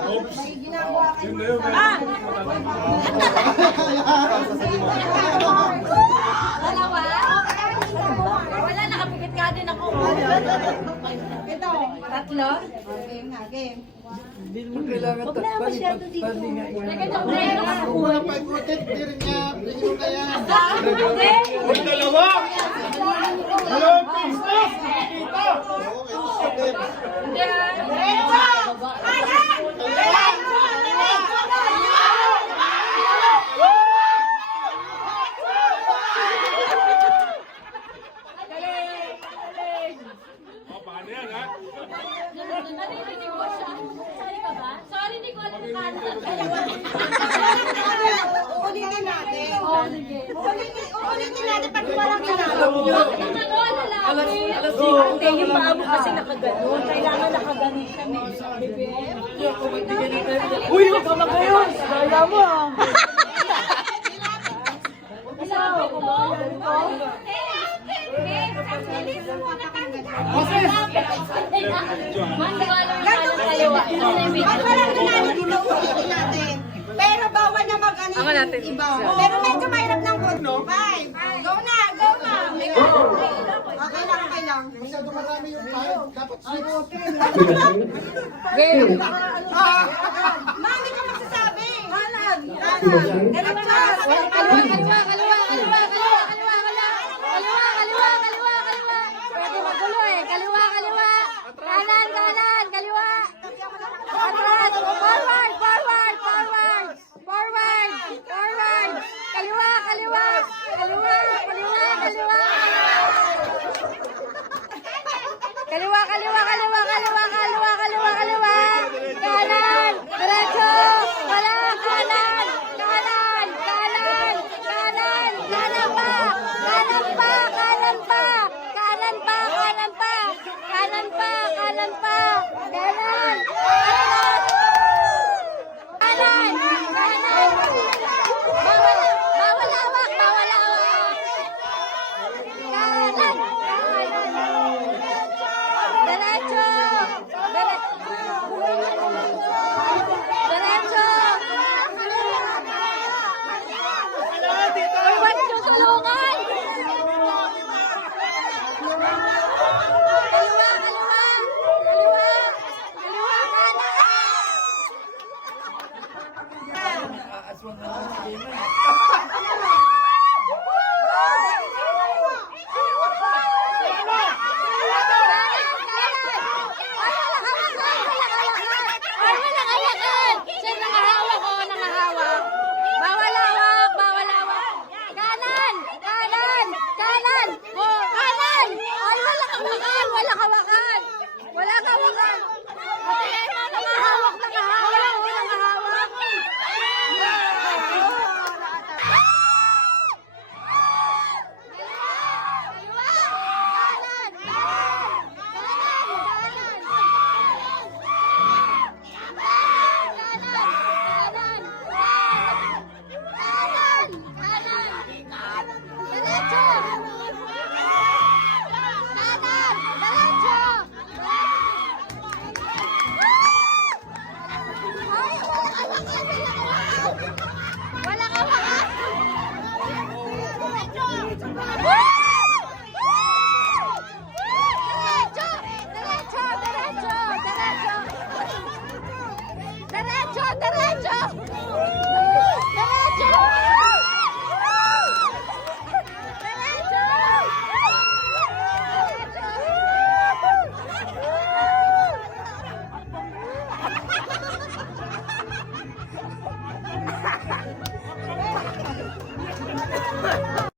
May ginagawa kayo. Dalawa? Wala, nakapikit nga din ako. Ito. Tatlo? Game nga, game. Hindi mo kailangan masyado dito. Teka, Una pa ikutin, hindi rin niya. Tingin na yan. Uy, dalawa! Dalawang pista! Kita! Oh, paano yan, ha? Narinig ko siya. Sorry ka ba? Sorry, hindi ko alam na Uulitin natin. Oo, sige. Uulitin natin pag walang nanalo. Bakit ang ano, lalaki? Ate, yung paa mo kasi nakaganon. Kailangan nakaganon siya, bebe. Uy, huwag ka magayon. Kaya mo ah. Pag walang nanalo dito, uulitin natin. Pero bawal na mag-ano yung iba. Pero medyo mahirap ng konti. 5. Go na, go na. Okay lang, okay lang. Masyado marami yung five. Dapat six. Mami ka magsasabi. Kanan. Pwede magulo eh. Kaliwa. Kanan, kaliwa. Atras, forward. Kaliwa. Kanan, diretso. Wala, kanan pa. Kanan. Bawal hawak. Kanan. Diretso. Huwag niyo tulungan. Kaliwa, Wala kawakan. Ate Emma, nangahawak. Diretso.